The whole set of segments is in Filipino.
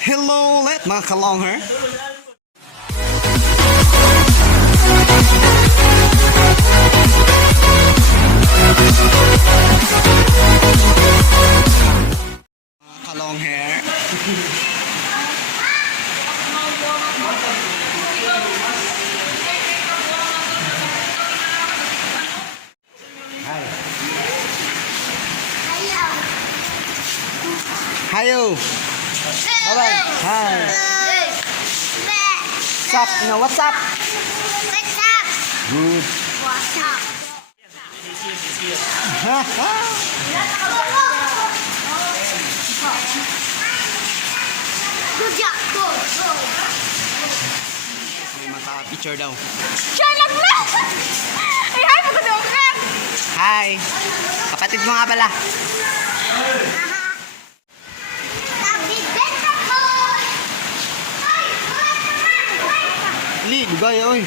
Hello ulit mga kalongher. Mga kalongher. Hayo. Bye-bye. Hi. What's up? No, what's up? Good. May maka-picture daw. Ay, hi, magandang ka! Hi. Kapatid mo nga pala. Li, gaya oy.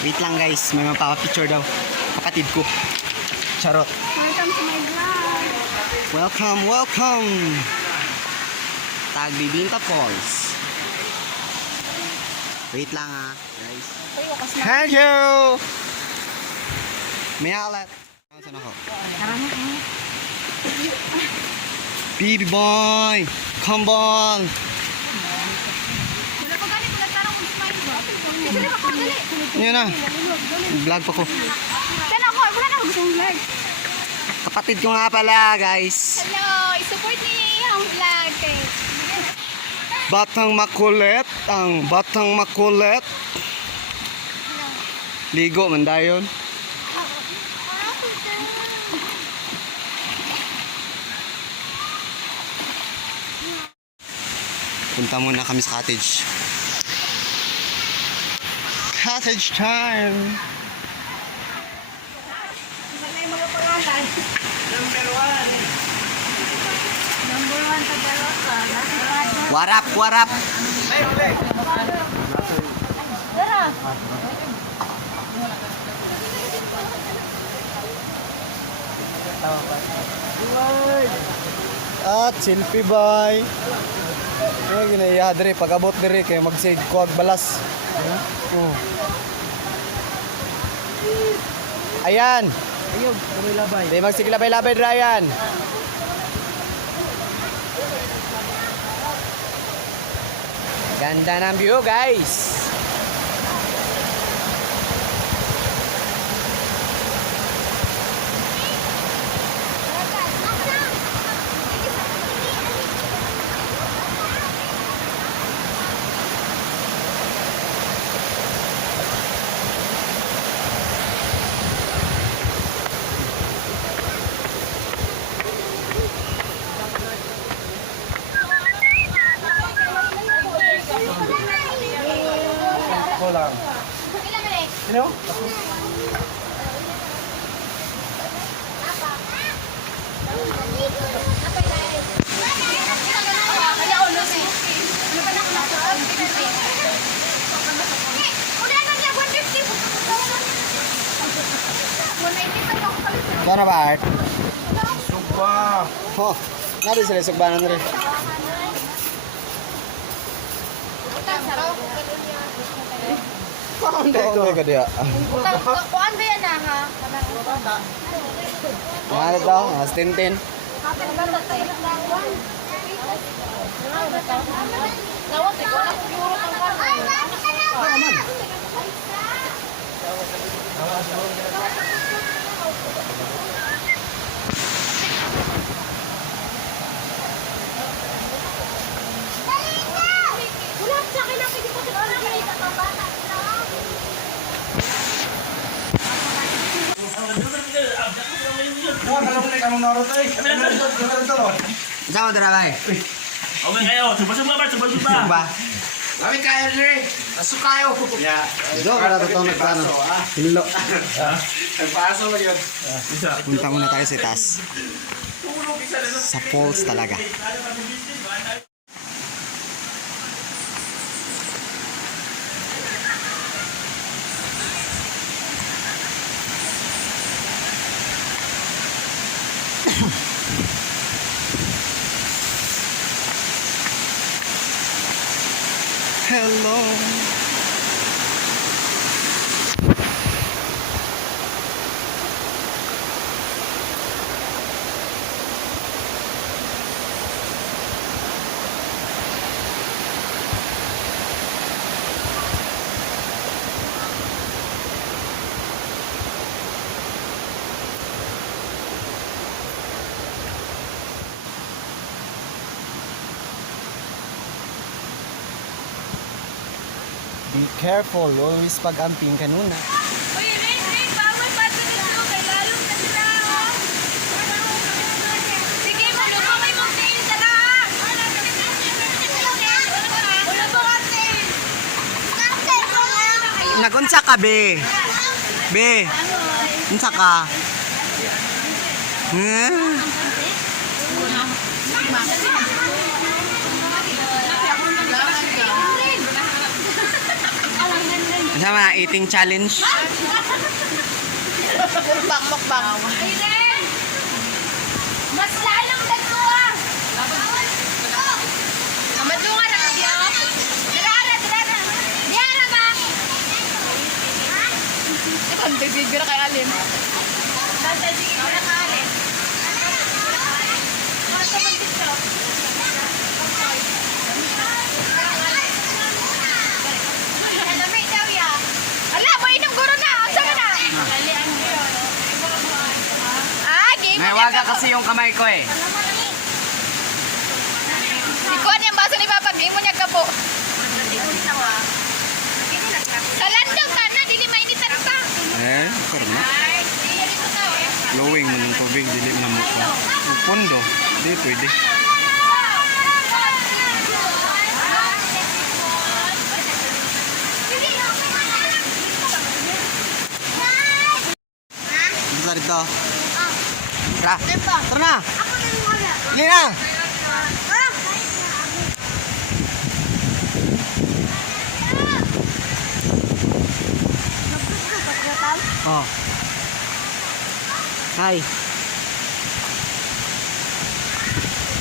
Wait lang guys, may mapapapicture daw. Kapatid ko. Charot. Welcome to my vlog. Welcome, welcome. Tagbibinta Falls. Wait lang guys. Thank you. May alat. Saan ako? Baby boy, come on. Wala pa galing, magtarang mag-smile ba? Sila ka pa, dali. Yan na. Vlog pa ko. Sana ako, wala na ako gustong vlog. Kapatid ko nga pala, guys. Hello, isupport niyo ang vlog. Batang makulit, ang batang makulit. Ligo man dayon. Punta muna kami sa cottage. Cottage time. Number 1 sa Barossa. Warap, warap. Dara. At selfie boy. Ano ginaya diri pag-abot diri kay mag-save kuag balas. Ayan. Ayog, labay. Di magsiglabay-labay Ryan. Ganda ng view guys. Lang. Sino? Gana ba Art? Suba. Oh, nari sila sugbanan rin. Paano Ito ka diya. Kuan ba yan na ha? Ano daw? Mas tintin. Nawat eh, wala ko euro ng kanan. Wala sa akin ang pwede ko sa nakita ng bata. Buwan, alam mo na kamong Naruto eh. Sama dira bay. Okay kayo, suba-suba ba? Suba-suba. Ba? Kami kaya rin. Nasok kayo. Yeah. Do wala to tong nagplano. Hinlo. Nagpaso mo yun. Punta muna tayo sa taas. Sa falls talaga. alone. Be careful, always pag-amping kanuna. Uy, Rin, bawal ba ito dito? Kay lalong nasira, oh. Sige, malubong may mong tail sa lahat. Malubong ang tail. Nagunsa ka, be? Be, unsa ka? Sama eating challenge. Bang. Rin! Mas lalong dagwa. Amadungan na kaya. Dirara. Diara ba? Ang bibigyan kay Alin. Basta sige na kay Alin. Basta magdito. Ala, mo inom guro na. Asa ka na? Ah, game na. Nahiwaga kasi yung kamay ko eh. Ikuha niya ang baso ni Papa. Game mo niya ka po. Sa landong ka na. Dili mainitan pa. Karena glowing mo ng tubig, dili na mo ka. Pondo, di pwede. Bentar dito. Tara. Tara na. Dili na. Oh. Hi.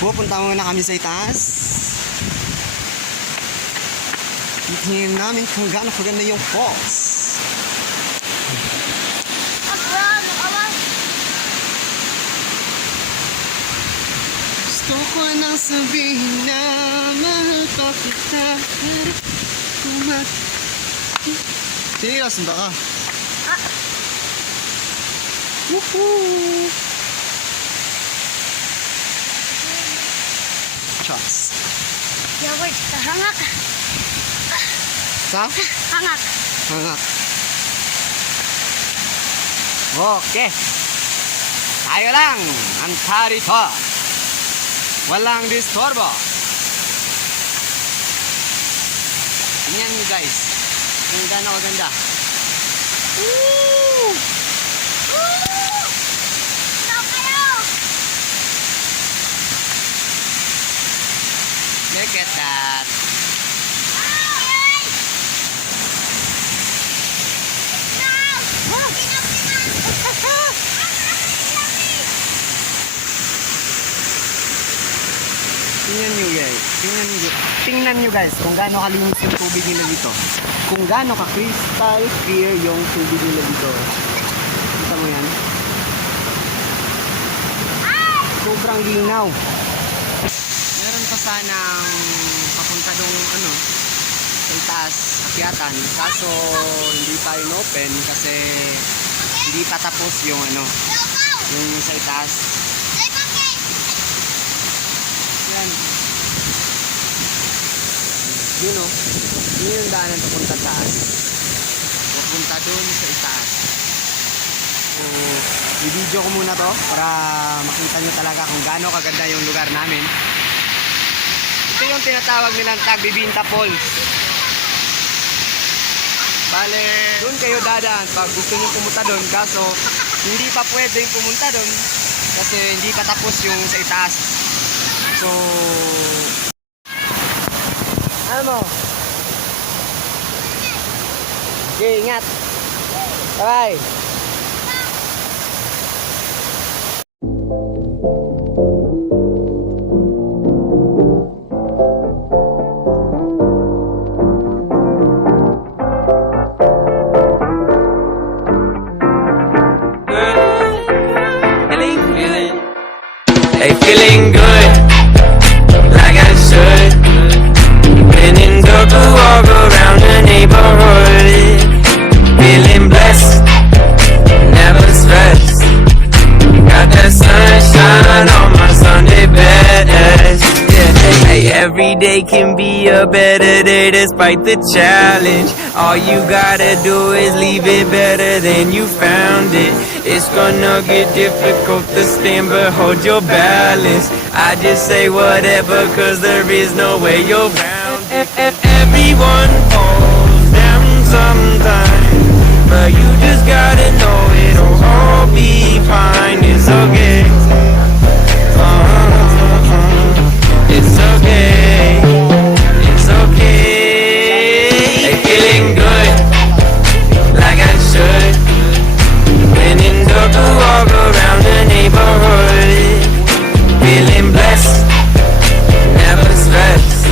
Pupunta muna kami sa itaas. Titingnan namin kung gaano kaganda yung falls. Gusto ko nang sabihin na mahal pa kita. Serious ba ka? Woohoo! Trust. Yaway, hangak. Sa? Hangak. Hangak. Okay. Tayo lang ang tarito. Walang disturbo. Tingnan nyo guys. Kung gaano kaganda. Woo! Look at that. Tingnan nyo guys kung gaano kalinis yung tubig nila dito. Kung gaano ka crystal clear yung tubig nila dito. Kita mo yan? Sobrang linaw. Meron pa sanang papunta dong sa itaas akyatan, kaso hindi pa in-open kasi hindi pa tapos yung yung sa itaas. Yan. Yun yun yung daanan papunta taas. Papunta dun sa itaas. So, i-video ko muna to para makita nyo talaga kung gaano kaganda yung lugar namin. Ito yung tinatawag nilang Tagbibinta Falls. Bale, doon kayo dadaan pag gusto nyo pumunta doon, kaso hindi pa pwedeng pumunta doon kasi hindi pa tapos yung sa itaas. So, ano mo? Okay, ingat. Bye-bye. Every day can be a better day despite the challenge. All you gotta do is leave it better than you found it. It's gonna get difficult to stand, but hold your balance. I just say whatever, cause there is no way you're round it. Everyone falls down sometime, but you just gotta know it'll all be fine. It's okay. It's okay. It's okay. Hey, feeling good, like I should. When in Doku, walk around the neighborhood. Feeling blessed, never stressed.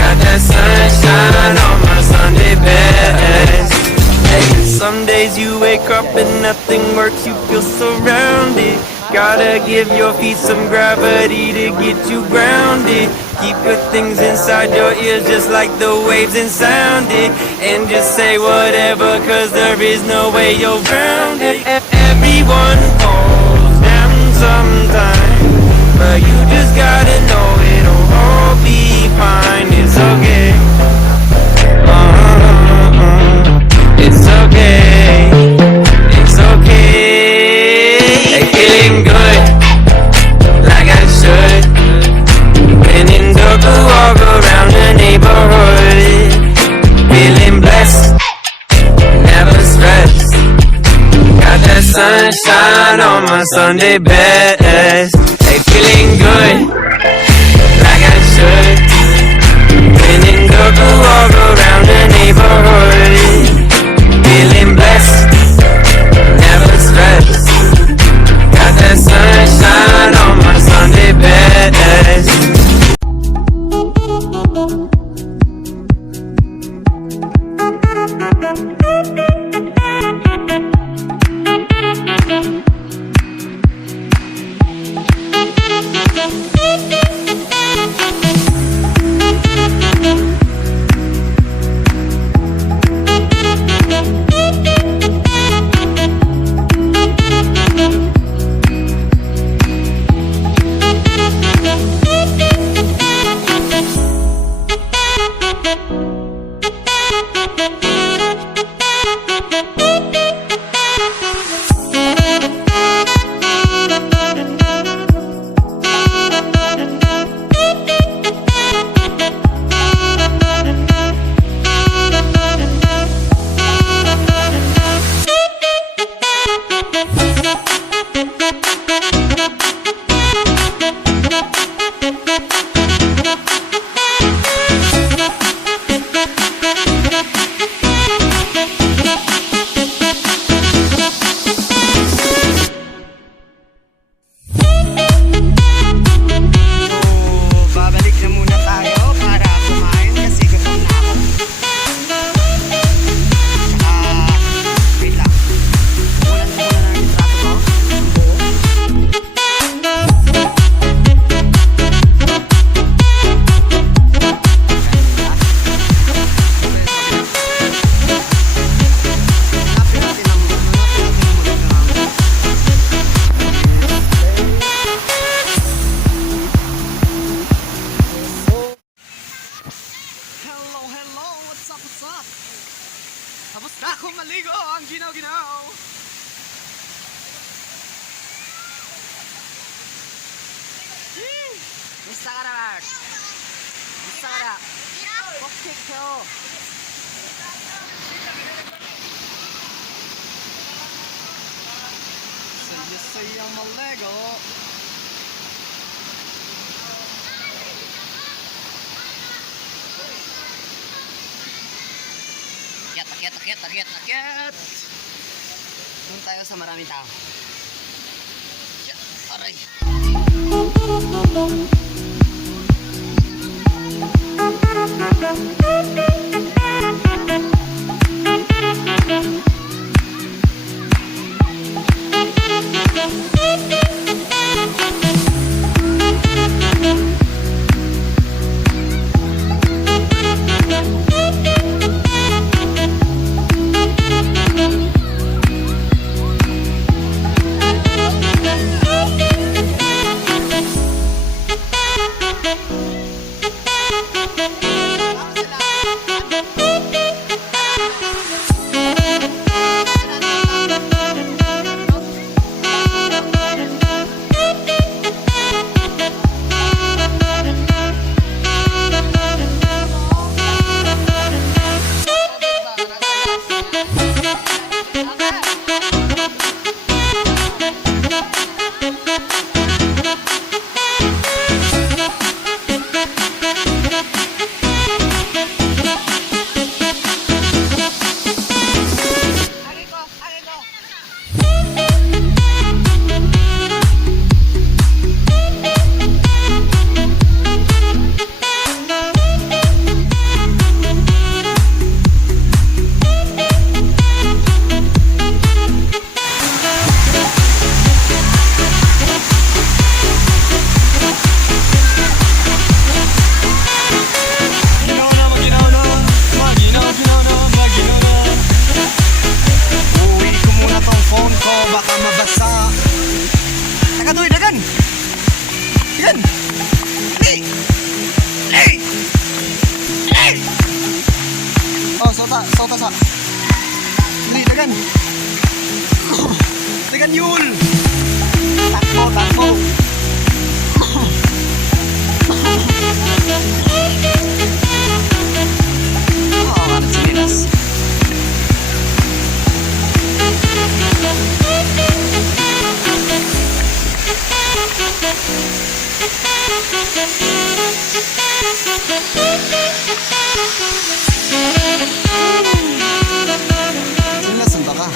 Got that sunshine on my Sunday best. Hey, some days you wake up and nothing works, you feel surrounded. Gotta give your feet some gravity to get you grounded. Keep good things inside your ears just like the waves and sound it. And just say whatever, cause there is no way you're round it. Everyone falls down sometime, but you just gotta know it'll all be fine. It's okay. It's okay. It's okay. Hey, feeling good, like I should. When in Doku, walk around the neighborhood. Feeling blessed, never stressed. Got that sunshine on my Sunday best. Hey, feeling good, like I should. When in Doku, walk around the neighborhood. Feeling blessed, never stressed. Got that sunshine on my Sunday best. Tapos na akong maligo ang ginaw-ginaw. Gusto ka na, Mark? Gusto ka na? Poktik ko. Saya-saya maligo. Akyat! Doon tayo sa maraming tao. Aray! American Mule! Takbo, takbo! Oh, ano sinilas? Sinilasan ba ka?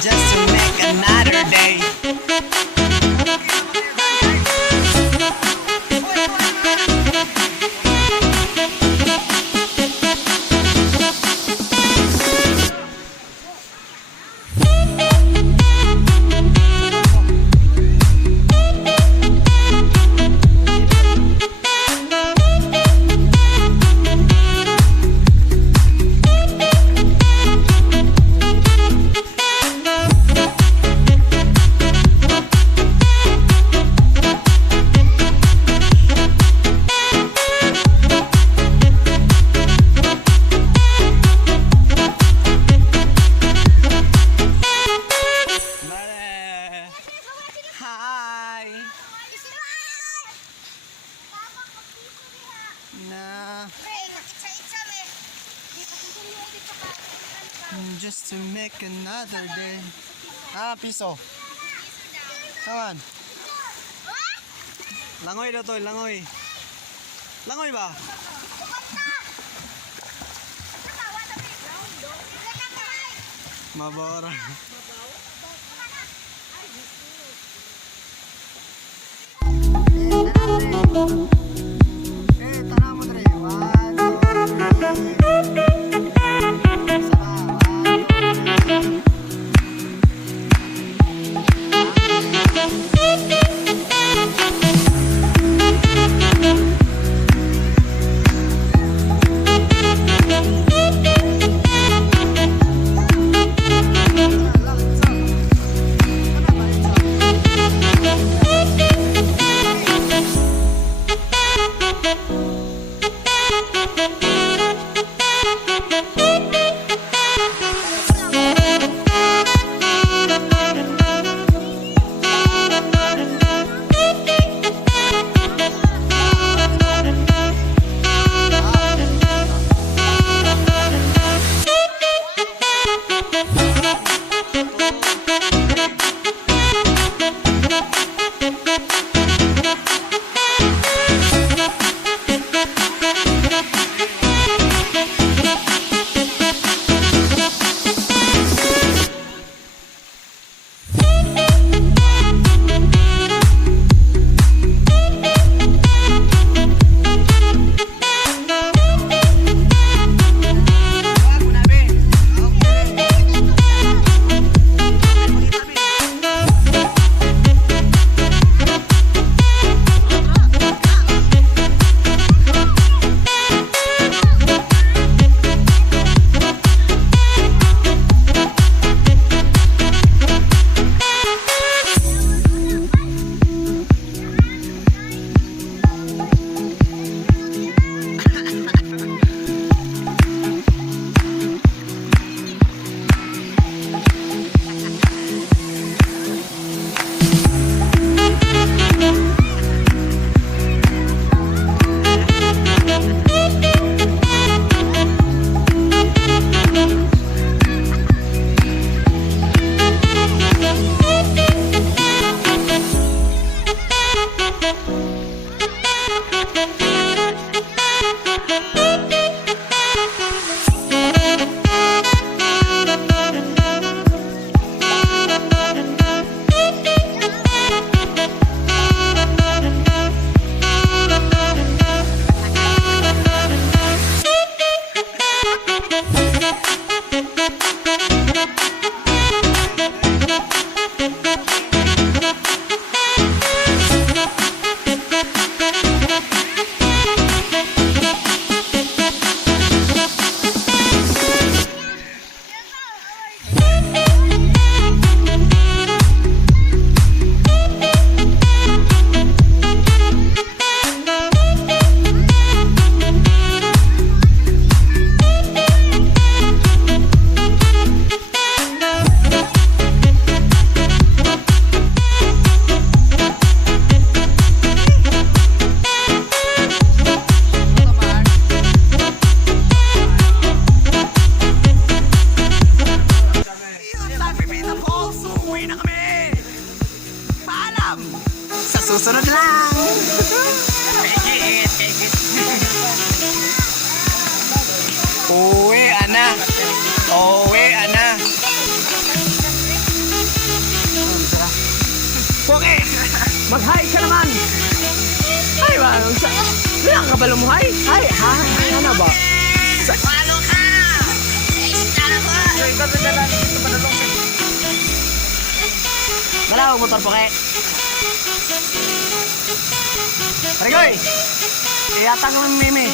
Just to make another day. Hi! Na just to make another day. Ah, piso. Saan? Langoy daw to, langoy. Langoy ba? Mabora. Tara mo dre. 1, 2, 3. susunod lang. Uwi, ana. Uwi, ana. Poke! Mag-hi ka naman! Ay, manong sa... Bilang ka ba lumuhay? Ay, ha? Ano ba? Dala ang motor, Poke. Parigoy! Iyatang naman Mimi.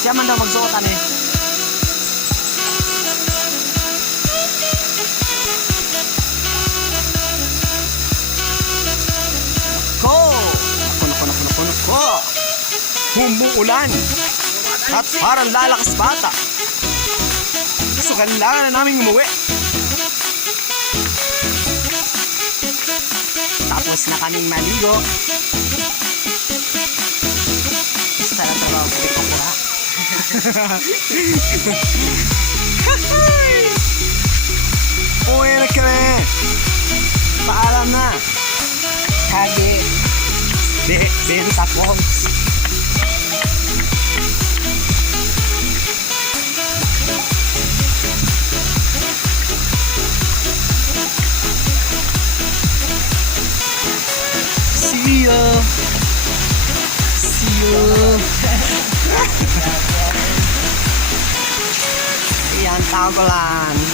Siya man daw magsuotan eh. Nako! Humuulan! At parang lalakas bata. So kailangan na namin umuwi. Tapos na kaming maligo. Basta na trabaho ko dito ko ha. Uwi na kami! Paalam na! Kage! Benta Falls. See ya. See ya. Yan, tao ko lang.